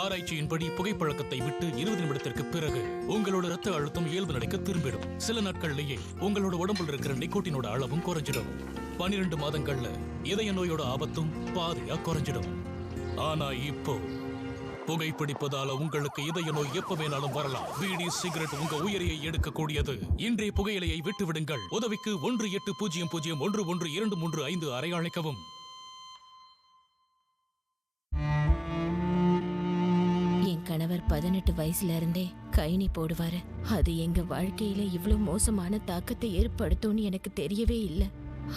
ஆராய்ச்சியின்படி புகைப்பழக்கத்தை விட்டு 20 நிமிடத்திற்கு பிறகு உங்களோட ரத்த அழுத்தம் இயல்பு நிலைக்கு திரும்பிடும். சில நாட்கள்லயே உங்களோட உடம்புல இருக்கிற நிக்கோட்டினோட அளவும் குறைஞ்சிடும். 12 மாதங்கள்ல இதய நோயோட ஆபத்தும் பாதியா குறைஞ்சிடும். ஆனா இப்போ புகைப்பிடிப்பதால உங்களுக்கு இதய நோய் எப்ப வேணாலும் வரலாம். பீடி சிகரெட் உங்க உயிரையை எடுக்கக்கூடியது. இன்றைய புகையிலையை விட்டு விடுங்கள். உதவிக்கு 1800111235 அறை அழைக்கவும். என் கணவர் 18 வயசுல இருந்தே கைனி போடுவாரு. அது எங்க வாழ்க்கையில இவ்வளவு மோசமான தாக்கத்தை ஏற்படுத்தும்னு எனக்கு தெரியவே இல்லை.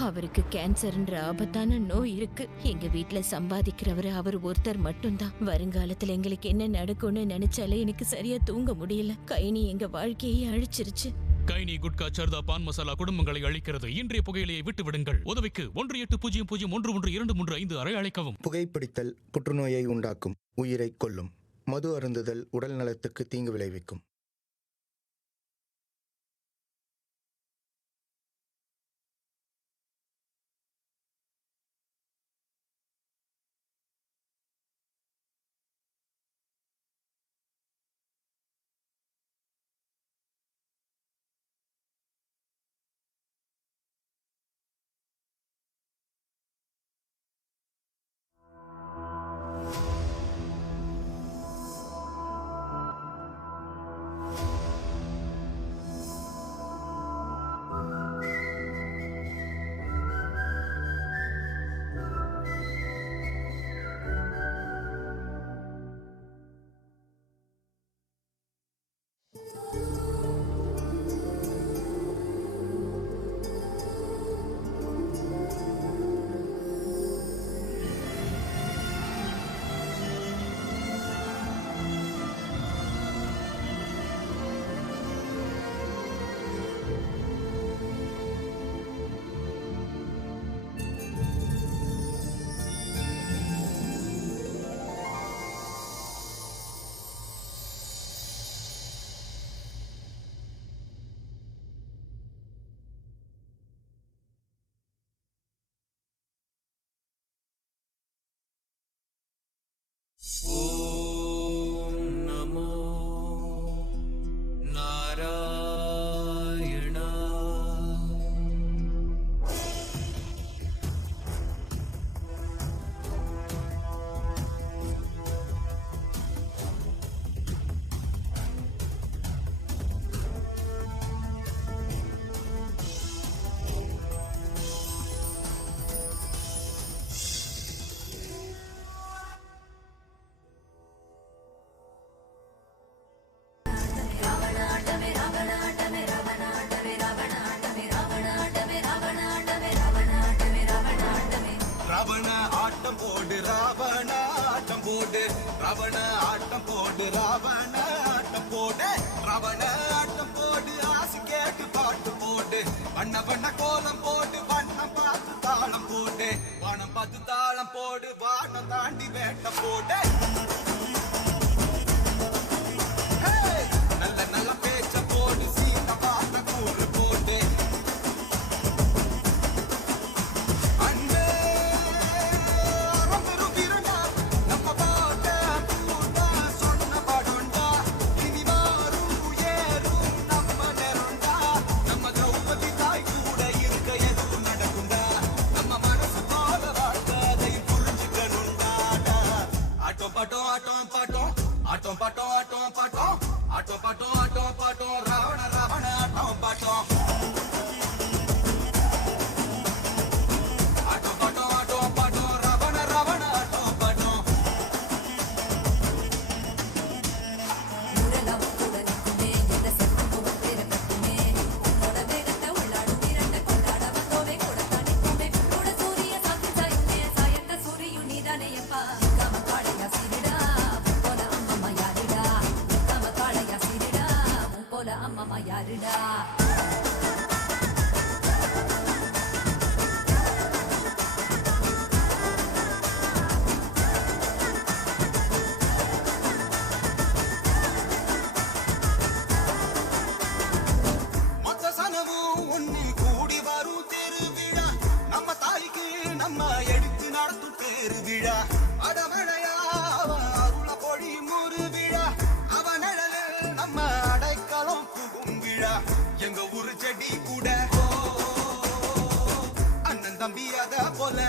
அவருக்கு கேன்சர்ன்ற ஆபத்தான நோய் இருக்கு. எங்க வீட்டுல சம்பாதிக்கிறவரு அவர் ஒருத்தர் மட்டும்தான். வருங்காலத்துல எங்களுக்கு என்ன நடக்கும்னு நினைச்சாலே எனக்கு சரியா தூங்க முடியல. கைனி எங்க வாழ்க்கையை அழிச்சிருச்சு. கைனி, குட்கா, சர்தா, பான் மசாலா குடும்பங்களை அழிக்கிறது. இன்றைய புகையிலையை விட்டு விடுங்கள். உதவிக்கு 1800111235 அறை அழைக்கவும். புகைப்பிடித்தல் புற்றுநோயை உண்டாக்கும், உயிரை கொல்லும். மது அருந்துதல் உடல் நலத்துக்கு தீங்கு விளைவிக்கும். ஓம் நமோ நாராயணா. ராவண ஆட்டம் போடு, ராவண ஆட்டம் போடு, ராவண ஆட்டம் போடு, ராவண ஆட்டம் போடு, ராவண ஆட்டம் போடு, ஆசை கேட்டு பாட்டு போடு, வண்ண வண்ண கோலம் போடு, வண்ணம் பார்த்து தாளம் போடு, வானம் பார்த்து தாளம் போடு, வானம் தாண்டி வேட்ட போடு. நல்ல நல்ல பேச்ச போடு, சீன பார்த்த கூறு போடு. ஆட்டம் பாட்டம் ஆட்டம் பாட்டம் ஆட்டம் பாட்டம் ஆட்டம் பாட்டம் ராவண ராவண ஆட்டம் பாட்டம். ஆட்டம் பாட்டம் ஆட்டம் பாட்டம் ராவண ராவண ஆட்டம் பாட்டம். அம்மா யாருடா? மொத்த சனமும் ஒன்னில் கூடி வரும் திருவிழா, நம்ம தாய்க்கு நம்ம எடுத்து நடத்தும் பெருவிழா. அடமழையா அருள பொழி விழா எங்க ஊரு செடி கூட அண்ணன் தம்பி அத போல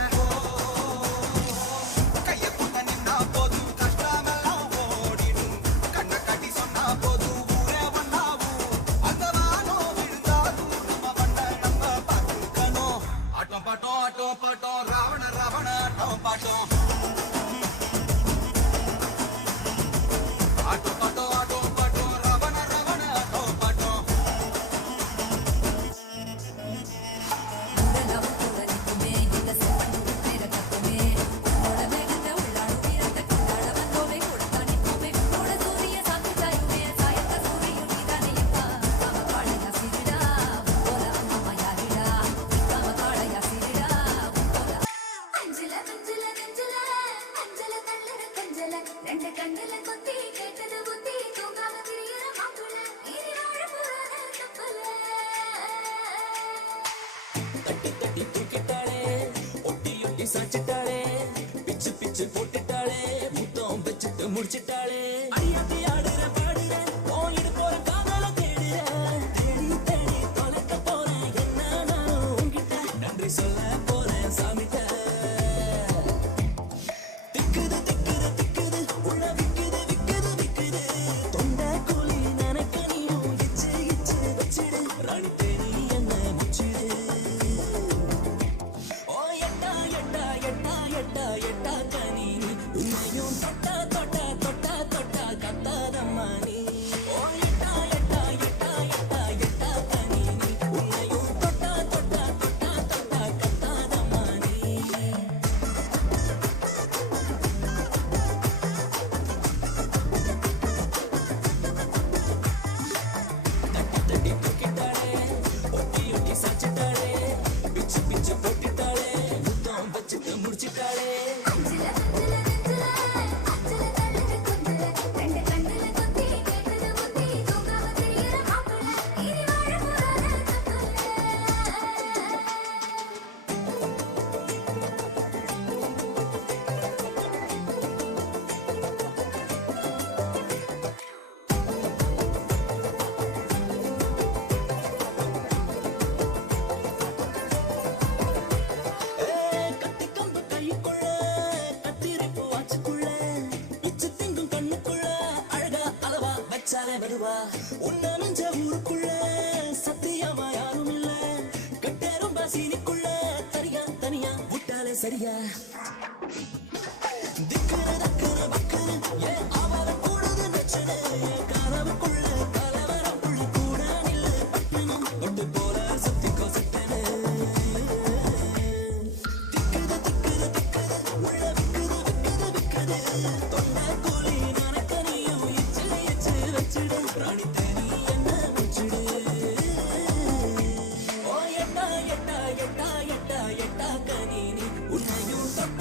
கைய கொண்ட நின்னா போதும் கஷ்டமெல்லாம் ஓடிடும் கண்ணை காட்டி சொன்னா போதும் ஊரே வந்தாவும் அந்த வானோ விழுந்தாலும் நம்ம பண்ண நம்ம பார்த்துக்கணும் ஆட்டம் பாட்டம் ஆட்டம் பாட்டம் ராவண ராவண ஆட்டம் பாட்டம் ஆட்டம் பாட்டம் ஆட்டம் பாட்டம் ராவண ராவண ஆட்டம் பாட்டம் ரெண்டு கண்ணுல கொத்தி கேட்டது புத்தி தூங்காம திரியிற மாப்பிள்ள இனி வாழ போறாத தப்பல தட்டி தட்டி தூக்கிட்டாளே ஒட்டி ஒட்டி சாச்சிட்டாளே பிச்சு பிச்சு போட்டுட்டாளே முத்தம் வச்சுட்டு முடிச்சிட்டாளே அடியாத்தி ஆடுற பாடுற போயிடு போற காதல தேடுற தேடி தேடி தொலைக்க போறேன் என்ன நானும் உன்கிட்ட நன்றி சொல்ல போறேன் சாமிட்ட திக்குது திக்குது திக்குது உள்ள விக்குது விக்குது விக்குது தொண்டை கூலி நினைக்க நீயும் இச்சு இச்சு வச்சிடு ராணி தேனி என்ன முச்சிடு ஓ எட்டா எட்டா எட்டா எட்டா எட்டா கனி உன்னையும் தொட்டா தொட்டா தொட்டா தொட்டா கத்தாதம்மா நீ ஓ எட்டா எட்டா எட்டா எட்டா எட்டா கனி உன்னையும் தொட்டா தொட்டா தொட்டா தொட்டா கத்தாதம்மா நீ தட்டி தட்டி தூக்கிட்டாளே ஒட்டி ஒட்டி சாச்சிட்டாளே பிச்சு பிச்சு போட்டுட்டாளே முத்தம் வச்சுட்டு முடிச்சிட்டாளே அஞ்சல அஞ்சல நெஞ்சல அஞ்சல தள்ளது கொஞ்சல ரெண்டு கண்ணுல கொத்தி கேட்டது புத்தி தூங்காம திரியிற மாப்பிள்ள இனி வாழ போறாத கத்தி கம்பு கைக்குள்ள கத்திரிப்பு வாச்சுக்குள்ள இச்சு திங்கும் கண்ணுக்குள்ள அழகா அளவா வச்சாலே வருவா உன்ன நெஞ்ச ஊருக்குள்ள சத்தியமா யாரும் இல்ல கட்டேரும் பாசினிக்குள்ள தனியா தனியா விட்டாலே சரியா திக்குற தக்குற பக்குற ஏன் அவர கூடுது நச்சுடு கனவுக்குள்ள கலவரக்குள்ள கூட நில்லு பட்டணம் ஒட்டு போல சுத்திக்கோ சுத்தனு திக்குது திக்குது திக்குது உள்ள விக்குது விக்குது விக்குது தொண்டை கூலி நினைக்க நீயும் இச்சு இச்சு வச்சிடு ராணி தேனி என்ன முச்சிடு ஓ எட்டா எட்டா எட்டா எட்டா எட்டா கனி உன்னையும் தொட்டா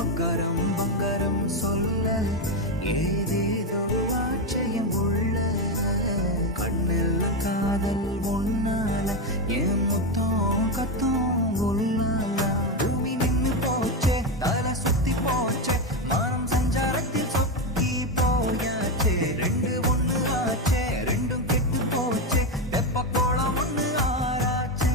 பங்கரம் பங்கரம் சொல்ல ஏதேதோ ஆச்சரியம் உள்ள கண்ணில் காதல் ஒன்னால என் முத்தம் கத்தம் உள்ளால பூமி நின்னு போச்சே தலை சுத்தி போச்சே மனம் சஞ்சாரத்தில் சொக்கி போயாச்சே ரெண்டு ஒண்ணு ஆச்சே ரெண்டும் கெட்டு போச்சே வெப்ப கோலம் ஒண்ணு ஆராச்சே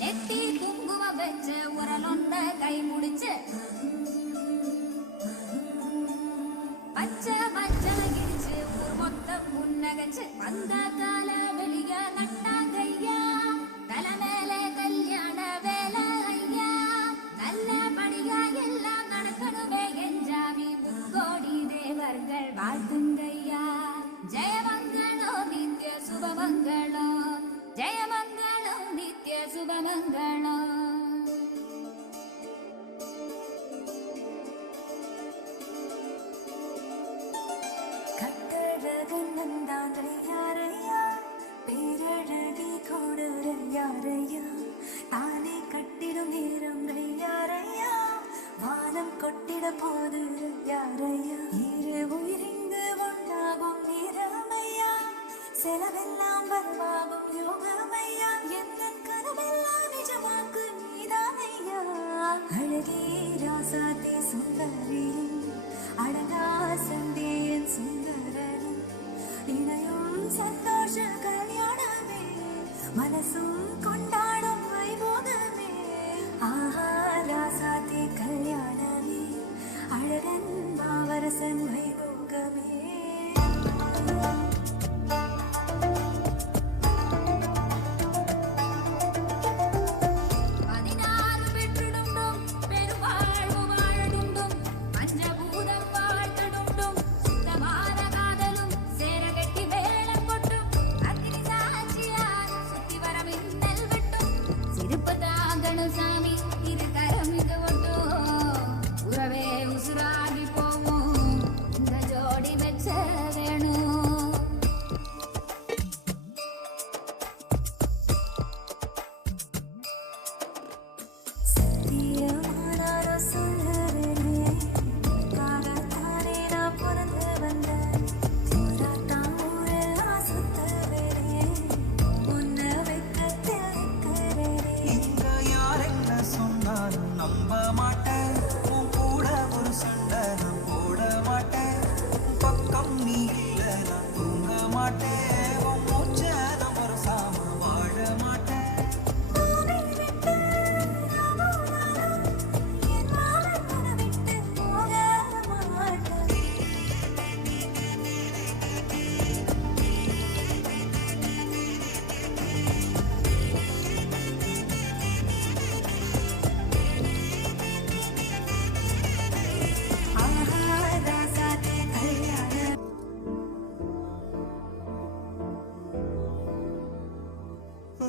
நெத்தி குங்குமம் வச்ச உரலொன்ன கை முடிச்சு பச்சை மஞ்சள் கிழிச்சு ஒரு மொத்தம் புன்னகச்சு வந்த கால வெளிய நட்டாங்கய்யா தலை மேல கல்யாண வேலை ஐயா நல்லபடியா எல்லாம் நடக்கணுமே எஞ்சாமி முக்கோடி தேவர்கள் வாழ்த்துங்கய்யா ஜெயமங்களோ நித்ய சுபமங்களோ ஜெயமங்களோ நித்ய சுபமங்களோ கட்டழகன் நந்தாங்கள் யாரையா பேரழகி கோடரன் யாரையா தானே கட்டிடும் நேரங்கள் யாரையா வானம் கொட்டிட போது யாரையா இரு உயிரிங்கு ஒன்றாகும் நேரமையா செலவெல்லாம் வரவாகும் யோகமையா எந்த கனவெல்லாம் நிஜமாக்கு நீதானையா அழகே ராசாத்தே சுந்தரி அழகா சந்தேன் சுந்தரன் இணையும் சந்தோஷ கல்யாணமே மனசும் கொண்டாடும் வைபோகமே ஆஹா ராசாத்தே கல்யாணமே அழகன் மாவரசன் வைபோகமே சாமி இது கரம் இது ஒட்டும் உறவே உசுராடி போவோம் இந்த ஜோடி வச்ச வேணும் சத்தியமானாரோ சொல்லுறேனே காகத்தானே நான் பிறந்து வந்தேன் போராட்டம் ஊரெல்லாம் சுத்தவேனே உன்னை வெக்கத்தில் நிற்கிறேனே இங்க யார் என்ன சொன்னாலும் நம்ப மாட்டேன் உன் கூட ஒரு சண்டை நான் போட மாட்டேன் பக்கம் நீ இல்ல நான் தூங்க மாட்டேன் உன் மூச்சை நான் ஒரு சாம வாழ மாட்டேன் பூமி விட்டு நான் போனாலும் என் மாமன் உன்னை விட்டு போக மாட்டேன் ஆஹா ராசாத்தே கல்யாணம்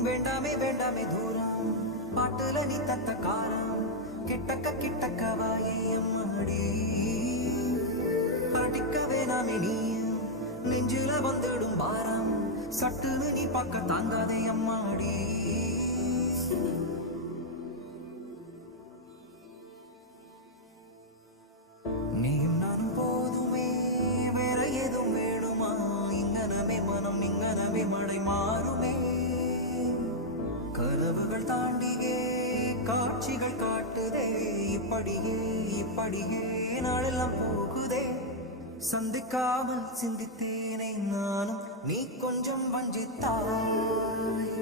வேண்டாமே வேண்டாமே தூரம் பாட்டுல நீ தத்த காரம் கிட்டக்க கிட்டக்க வாயே அம்மாடி அடிக்க வேணாமே நீ நெஞ்சில வந்துடும் பாரம் சட்டுன்னு நீ பக்க தாங்காதே அம்மாடி நீயும் நானும் போதுமே வேற எதுவும் வேணுமா இங்கனமே மனம் இங்கனமே மழை மாறுமே கனவுகள் தாண்டியே காட்சிகள் காட்டுதே இப்படியே படியே நாளெல்லாம் போகுதே சந்திக்காமல் சிந்தித்தேனே நானும் நீ கொஞ்சம் வஞ்சித்தாய்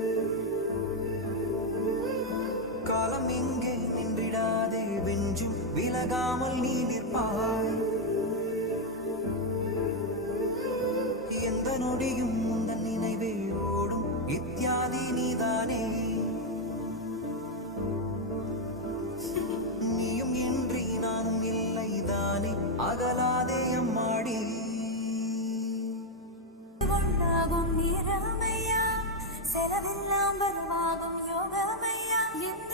காலம் இங்கே நின்றிடாதே வெஞ்சும் விலகாமல் நீ நிற்பாய் எந்த நொடியும் உந்தன் நினைவே ஓடும் இத்தியாதி நீதானே நீயும் இன்றி நானும் இல்லைதானே அகலாதே அம்மாடி ஒன்றாகும் நிறமையா செலவெல்லாம் வருவாகும் யோகமையா எந்த